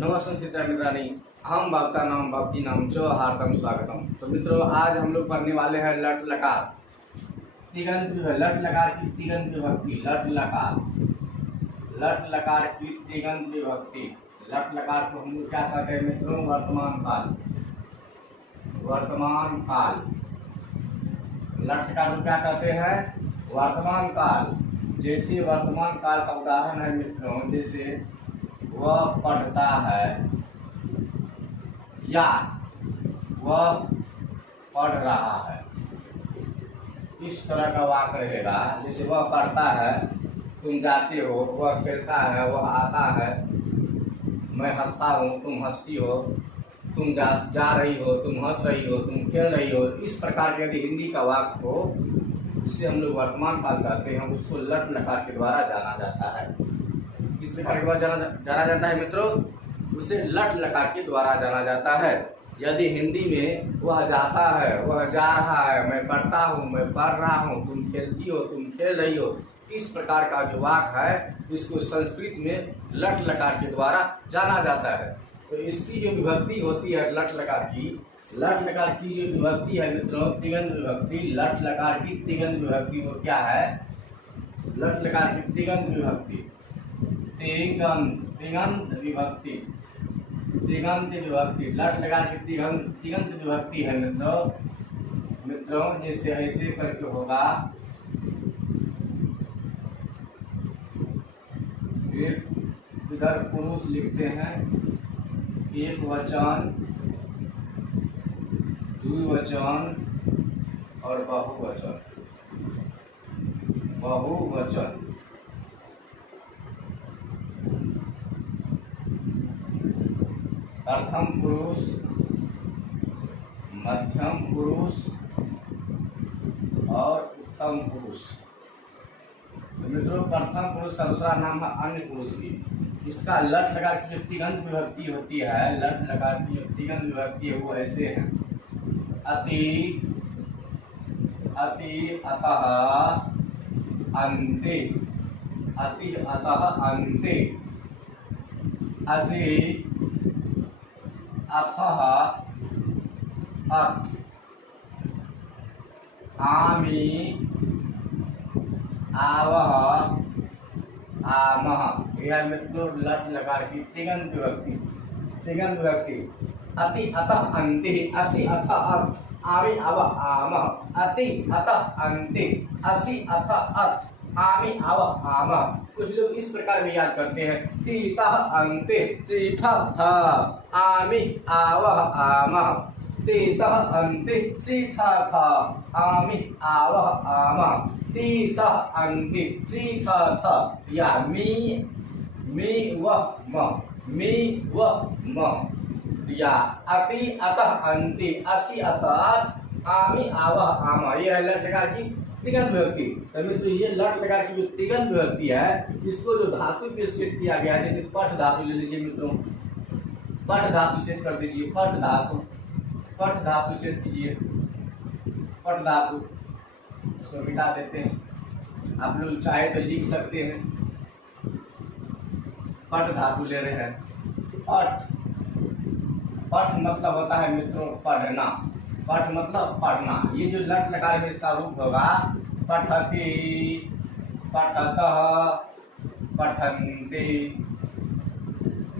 नमस्ते मित्रांनी, हम भक्ता नाम भक्ति नाम च हार्दम स्वागतम। तो मित्रों, आज हम लोग पढ़ने वाले हैं लट लकार तिगंत लट लकार की तिगंत विभक्ति। लट लकार की तिगंत विभक्ति। लट लकार को हम लोग क्या कहते हैं मित्रों? वर्तमान काल। वर्तमान काल लट लकार को क्या कहते हैं? वर्तमान काल। जैसे वर्तमान काल का उदाहरण है मित्रों, जैसे वह पढ़ता है या वह पढ़ रहा है, इस तरह का वाक्य रहेगा। जैसे वह पढ़ता है, तुम जाते हो, वह खेलता है, वह आता है, मैं हंसता हूँ, तुम हंसती हो, तुम जा रही हो, तुम हंस रही हो, तुम खेल रही हो। इस प्रकार के यदि हिंदी का वाक्य हो जिसे हम लोग वर्तमान काल कहते हैं, उसको लट लकार के द्वारा जाना जाता है। किस प्रकार के द्वारा जाना जाता है मित्रों? उसे लट लकार के द्वारा जाना जाता है। यदि हिंदी में वह जाता है, वह जा रहा है, मैं पढ़ता हूँ, मैं पढ़ रहा हूँ, तुम खेलती हो, तुम खेल रही हो, इस प्रकार का जो वाक्य है इसको संस्कृत में लट लकार के द्वारा जाना जाता है। तो इसकी जो विभक्ति होती है लट लकार की जो विभक्ति है मित्रों, तिगंत विभक्ति। लट लकार की तिगंत विभक्ति वो क्या है? लट लकार की तिगंत विभक्ति तिगंत विभक्ति लट लकार की तिगंत विभक्ति है मित्रों। जैसे ऐसे करके होगा, एक इधर पुरुष लिखते हैं, एक वचन, द्विवचन और बहुवचन। प्रथम पुरुष, मध्यम पुरुष और उत्तम पुरुष। तो मित्रों, प्रथम पुरुष का दूसरा नाम है अन्य पुरुष भी। इसका लट लकार की जो तिगंत विभक्ति होती है, लट लकार की जो तिगंत विभक्ति है वो ऐसे है: अति, अतः, अन्ते, अति, अतः, अन्ते, असि, अथः, अथ, आमि, आवह, आमः। यह मित्रों लट लकार की तिगंत विभक्ति। अति, अतः, अन्ते, असि, अथ, अथ, आमि, आवह, आमः। अति, अतः, अन्ते, असि, अथ, अथ, आमि, आवह, आमः। कुछ लोग इस प्रकार में याद करते हैं: तीतः, अन्ते, तीथा, था, आमि, आवह, आमः। तीतः, अन्ते, सीथा, था, आमि, आवह, आमः। तीतः, अन्ते, सीथा, था, या मी वह म, या अति, अतः, अन्ते, असि, अथ, अथ, आमि, आवह, आमः। यह लट लकार की तिगंत विभक्ति। तभी तो ये लट लकार की जो तिगंत विभक्ति है, इसको जो धातु पे सेट किया गया है, जैसे पठ धातु ले लीजिए मित्रों, पठ धातु सेट कर दीजिए। पठ धातु सेट कीजिए। पठ धातु उसको मिटा देते हैं, आप लोग चाहे तो लिख सकते हैं। पठ धातु ले रहे हैं। पठ मतलब होता है मित्रों पढ़ना। पठ मतलब पढ़ना। ये जो लट लकार में इसका रूप होगा: पठति, पठतः, पठन्ति,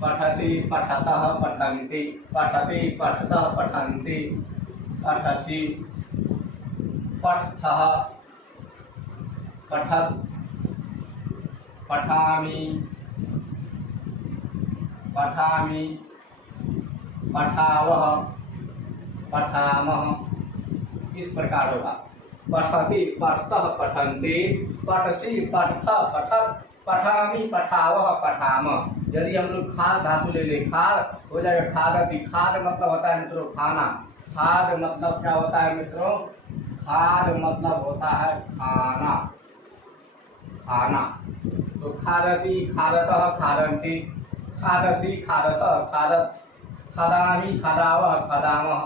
पठति, पठतः, पठन्ति, पठति, पठतः, पठन्ति, पठसि, पठथः, पठत्, पठामि, पठामि, पठावः, पठामः। इस प्रकार होगा: पठति, पठतः, पठन्ति, पठसि, पठथः, पठत्, पठामि, पठावः, पठामः। यदि हम लोग खाद धातु ले लें, खाद हो जाएगा खादति। खाद मतलब होता है मित्रों खाना। खाद मतलब क्या होता है मित्रों? खाद मतलब होता है खाना। तो खादति, खादतः, खादन्ति, खादसि, खादतः, खादत्, खादामि, खादावः, खादामः।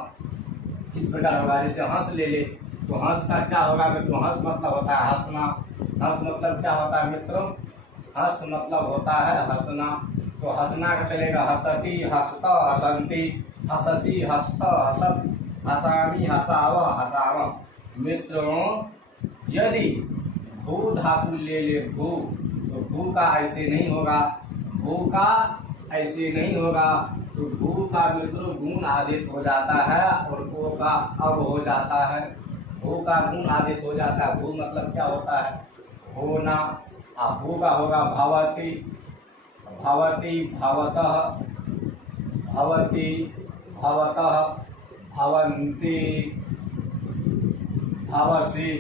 इस प्रकार होगा। जैसे हंस ले ले, तो हंस का क्या होगा मित्रों? हंस मतलब होता है हंसना। हंस मतलब क्या होता है मित्रों? हंस मतलब होता है हंसना। तो हंसना का चलेगा हसती हसत हसंती हससी हसत हसत हसामी हसाव हसाव। मित्रों यदि भू धातु ले ले भू, तो भू का ऐसे नहीं होगा, भू का ऐसे नहीं होगा। तो भू का मित्रों गुण आदेश हो जाता है और भू का अब हो जाता है। भू का गुण आदेश हो जाता है। भू मतलब क्या होता है? होना। भू का होगा भवती भवती भवतः भवती भवतः भवन्ति भवसि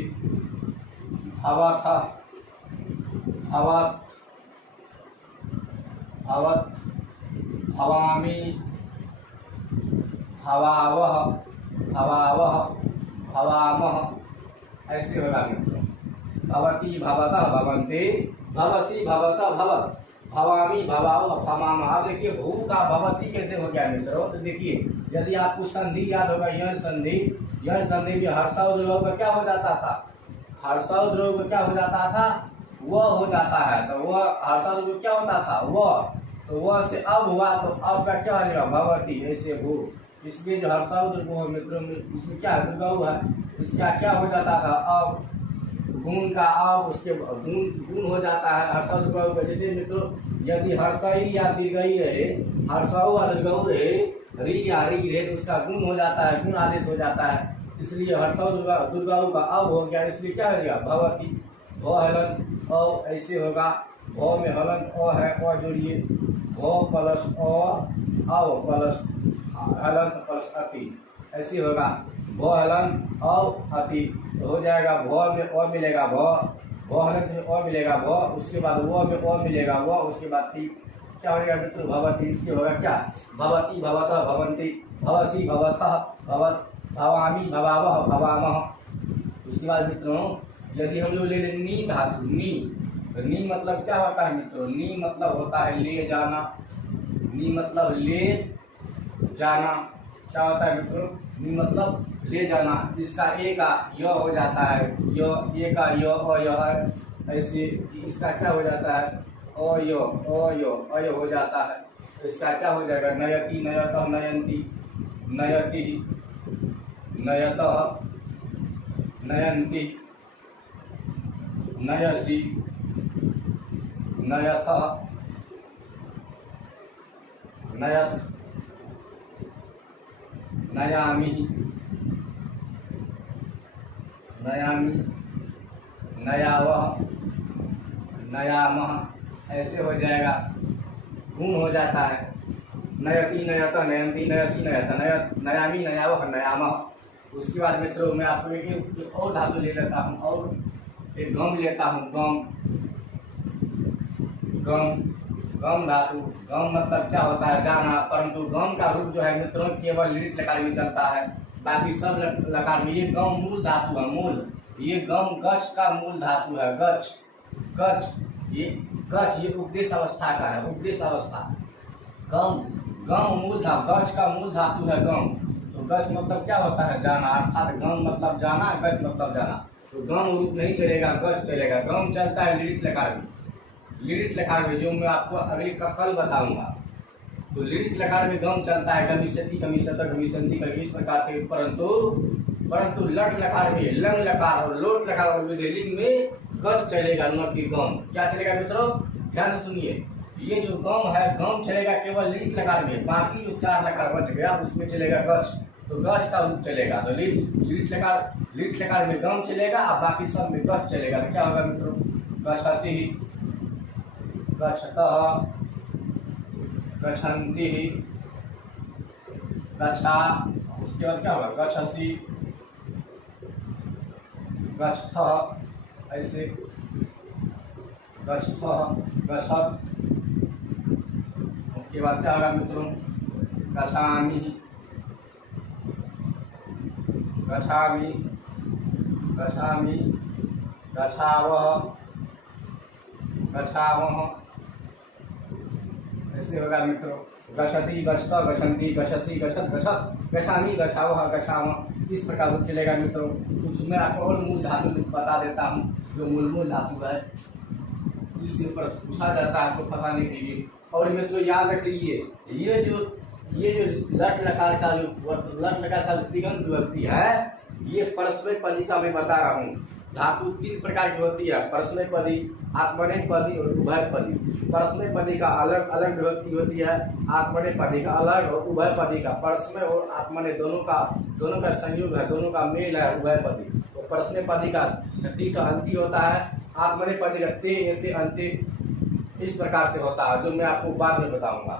भवथ भवत् भवत् भवामि भवावः भवावः भवामः। ऐसे होगा मित्रों। भवती भवतः भवन्ति भवसि भवतः भवत् भवामि भवावः भवामः। अब देखिए भू का भवती कैसे हो गया मित्रों? तो देखिए यदि आपको संधि याद होगा, यह संधि में हर्षाव द्रव का क्या हो जाता था? हर्षाव द्रव का क्या हो जाता था? वह हो जाता है। तो वह हर्षाव द्रव क्या होता था? वह। तो वह से अब हुआ, तो अब का क्या हो जाएगा? भवती। ऐसे भू। इसलिए जो हर्षाव द्रव हो मित्रों में इसमें क्या दुर्गव है, इसका क्या हो जाता था? अब गुण का अब उसके गुण हो जाता है हर्षाव द्रव का। जैसे मित्रों यदि हर्षई या दीर्घई रहे, हर्षाऊ या दीर्घऊ रहे, री या री रहे, तो उसका गुण हो जाता है, गुण आदेश हो जाता है। इसलिए हर्षाऊ दुर्गाऊ का अब हो गया, इसलिए क्या हो गया? भवती। भ हलन अ ऐसे होगा। भ में हलन अ है, अ जोड़िए। भ प्लस अ अव प्लस हलन प्लस अति, ऐसे होगा। भ हलन अव अति तो हो जाएगा। भ में अ मिलेगा, भ हलन में अ मिलेगा, भ उसके बाद व में अ मिलेगा, व उसके बाद ती क्या हो जाएगा मित्रों? भवती। इसके होगा क्या? भवती भवतः भवन्ति भवसि भवतः भवत् भवामि भवावः भवामः। उसके बाद मित्रों यदि हम लोग ले लें नी धातु, नी, तो नी मतलब क्या होता है मित्रों? नी मतलब होता है ले जाना। नी मतलब ले जाना। क्या होता है मित्रों? नी मतलब ले जाना। इसका ए का य हो जाता है, य, ए का य अ य है। ऐसे इसका क्या हो जाता है? अय अय अय हो जाता है। तो इसका क्या हो जाएगा? नयति नयतः नयन्ति नयति नयतः नयन्ति नयसि नयथः नयत् नयामि नयामि नयावः नयामः। ऐसे हो जाएगा, गुण हो जाता है। नयति नयतः नयन्ति नयसि नयथ नयामि नयावः नयामः। उसके बाद मित्रों मैं आपको एक और धातु ले लेता हूँ, और एक गम लेता हूँ। गम गम गम धातु। गम मतलब क्या होता है? जाना। परंतु गम का रूप जो है मित्रों केवल लिट लकार में चलता है, बाकी सब लकार में। ये गम मूल धातु है, मूल। ये गम गच का मूल धातु है, गच गच। ये गच ये उपदेश अवस्था का है, उपदेश अवस्था। गम गम मूल धातु, गच का मूल धातु है गम। तो गच मतलब क्या होता है? जाना। अर्थात गम मतलब जाना, गच मतलब जाना। तो गम रूप नहीं चलेगा, गच चलेगा। गम चलता है लिट लकार में, लिट लकार में, जो मैं आपको अगली कल बताऊंगा। तो लिट लकार में गम चलता है, गमिष्यति गमिष्यत गमिष्यन्ति का इस प्रकार से। परंतु लट लकार में लंग लकार और लोट लकार और विधिलिंग में गच चलेगा, न कि गम। क्या चलेगा मित्रों? ध्यान से सुनिए। ये जो गम है, गम चलेगा केवल लिट लकार में, बाकी जो चार लकार बच गया उसमें चलेगा गच। तो गच का रूप चलेगा। तो लिट लकार में गम चलेगा और बाकी सब में गच चलेगा। तो क्या होगा मित्रों? गच्छति गच्छतः गच्छन्ति गच्छा। उसके बाद क्या होगा? गच्छसि गच्छथ, ऐसे गच्छथ गच्छत। उसके बाद क्या होगा मित्रों? गच्छामि गच्छामि गच्छामि गच्छावः गच्छावः। ऐसे होगा मित्रों। गच्छति गच्छत गच्छन्ति गच्छसि गच्छत गच्छत गच्छामि गच्छावः गच्छामः। इस प्रकार रूप चलेगा मित्रों। कुछ मैं आपको और मूल धातु बता देता हूँ, जो मूल धातु है। इससे पूछा जाता है तो फंसाने के लिए। और मित्रों याद रख लीजिए, ये जो लट लकार का जो तिगंत विभक्ति है, ये परस्मय पदी का मैं बता रहा हूँ। धातु 3 प्रकार की होती है, परस्मय पदी, आत्मनेय पदी और उभय पदी। परस्मय पदी का अलग अलग विभक्ति होती है, आत्मनेय पदी का अलग और उभय पदी का। परस्मय और आत्मनेय दोनों का संयोग है, दोनों का मेल है उभय पदी। तो परस्मय पदी का टी का अंति होता है, आत्मनेय पदी का ते एते अंत्य इस प्रकार से होता है, जो मैं आपको बाद में बताऊंगा।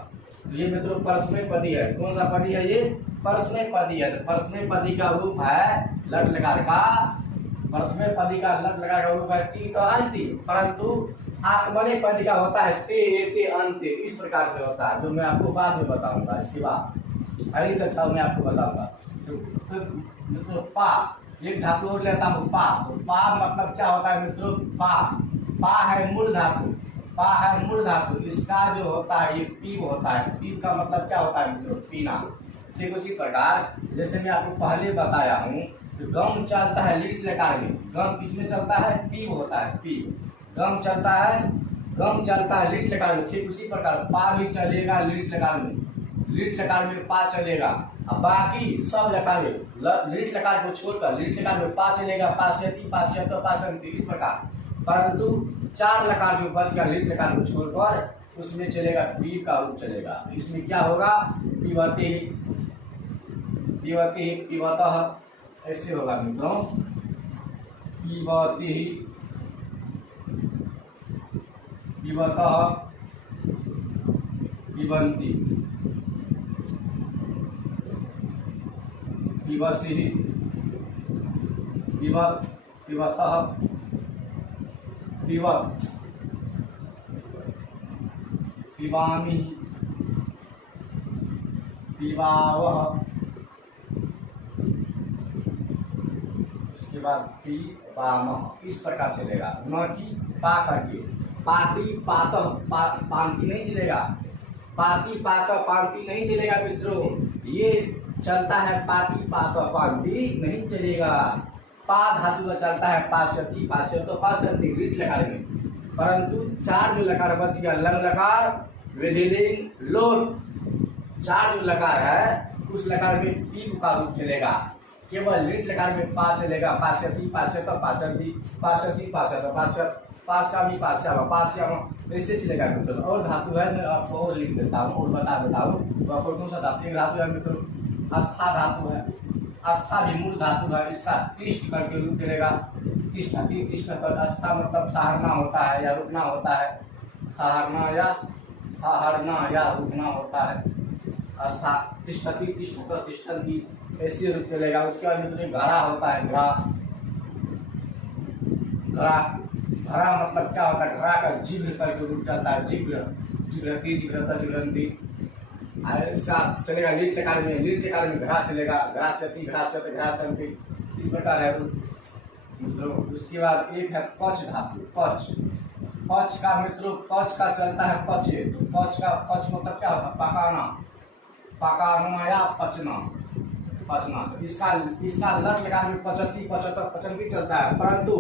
तो ये मित्रों परस्मय पदी है। कौन सा पदी है? ये परस्मय पदी है। तो परस्मय पदी का रूप है लट लकार का, परस्मय पदी का लट लकार का रूप है टी का अंति, परंतु आत्मनेय पदी का होता है ते एते अंत्य इस प्रकार से होता है, जो मैं आपको बाद में बताऊंगा। इसके बाद अगली कक्षा में आपको बताऊंगा। तो पा, एक धातु और लेता हूँ पा। तो पा मतलब क्या होता है मित्रों? पा है मूल धातु, पा है मूल धातु। इसका जो होता है ये पीव होता है। पीव का मतलब क्या होता है मित्रों? पीना। ठीक उसी प्रकार जैसे मैं आपको पहले बताया हूँ, तो गम चलता है लीट लकार में। गम किसमें चलता है? पीव होता है, पीव। गम चलता है लीट लकार में। ठीक उसी प्रकार पा भी चलेगा लीट लकार में, लीट लकार में पा चलेगा। अब बाकी सब लकार में लीट लकार को छोड़कर लीट लकार में पा चलेगा, पास्यति, पास्यतो, पासंति इस प्रकार। परंतु 4 लकार जो बच गया लीट लकार को छोड़कर, उसमें चलेगा पी का रूप चलेगा। इसमें क्या होगा? पिबति, पिबति, पिबतः ऐसे होगा मित्रों। पिबति, पिबतः, पिबन्ति, पिबसि, पिबत, पिबतः, पिबत, पिबामि, पिबावः, उसके बाद पिबामः इस प्रकार चलेगा, न कि पा करके। पाती, पातः, पांति नहीं चलेगा, पाती, पातः, पांति नहीं चलेगा मित्रों। ये चलता है पाती, पातः, पांति नहीं चलेगा। पा धातु का चलता है पास्यति, पास्यतो, पासंति लीट लकार में। परंतु 4 जो लकार बच गया, लंग लकार, विधिलिंग, लोट, 4 जो लकार है उस लकार में पी का रूप चलेगा। केवल लीट लकार में पा चलेगा, पास्यति, पास्यतो, पासंति, पाससि, पासतो, पास्यत, पास्यामि, पास्यामः, पास्यामः ऐसे चलेगा मित्रों। और धातु है, मैं आपको और लिख देता हूँ और बता देता हूँ। कौन सा धातु? एक धातु है मित्रों आस्था धातु है। आस्था भी मूल धातु है, इसका तिष्ठ करके रूप चलेगा। तिष्ठति, तिष्ठ पर आस्था मतलब ठहरना होता है या रुकना होता है, ठहरना या रुकना होता है। आस्था, तिष्ठति, तिष्ठ पर तिष्ठन्ति ऐसे रूप चलेगा। उसके बाद मित्रों घरा होता है, घरा, घरा, घरा मतलब क्या होता है? घरा का जिग्र करके रूप चलता है, जिग्र, जिग्रति, जिग्रता, जिग्रन्ति। इसका चलेगा लीट लकार में, लीट लकार में घरा चलेगा, घरास्यति, घरास्यते, घरासन्ति इस प्रकार है मित्रों। उसके बाद एक है पच धातु, पच। पच का मित्रों, पच का चलता है पचे। तो पच का, पच मतलब क्या होता है? पकाना, पकाना या पचना, पचना। तो इसका लट लकार में पचती, पचतर, पचन भी चलता है, परंतु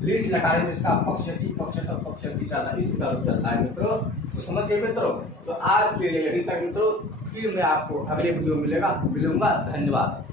लीट लकार में इसका पक्षति, पक्षतर, पक्षति चलता है, इस प्रकार चलता है मित्रों। तो समझ गए मित्रों। तो आज के लिए यही तक मित्रों, फिर मैं आपको अगले वीडियो में मिलूंगा। धन्यवाद।